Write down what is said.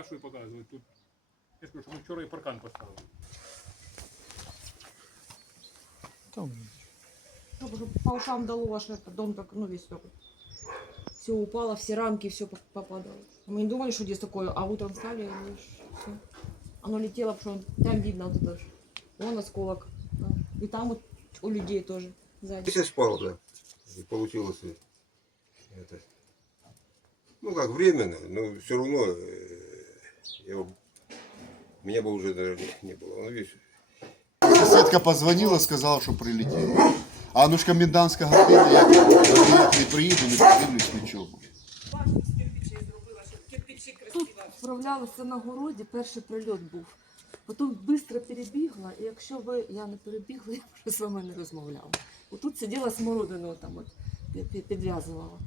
а що і показувати. Тут я скажу, що ми вчора і паркан поставили. Там Чтобы, чтобы по ушам дало ваш этот дом, как, ну, весь такой. Все упало, все рамки, все попадало. Мы не думали, что здесь такое, а утром встали, и все. Оно летело, потому что там видно вот это. Вон осколок. да. И там вот у людей тоже сзади. Я спал, да. И получилось это. Ну как временно, но все равно э, я, меня бы уже даже не, не было. Ну, видишь, Сусідка позвонила, сказала, що прилетіло. А ну ж комендантська година, як, як не приїду, не подивлюсь нічого. Тут вправлялася на городі, перший прильот був. Потім швидко перебігла, і якщо ви я не перебігла, я б вже з вами не розмовляла. Отут сиділа смородину там от пі- пі- підв'язувала.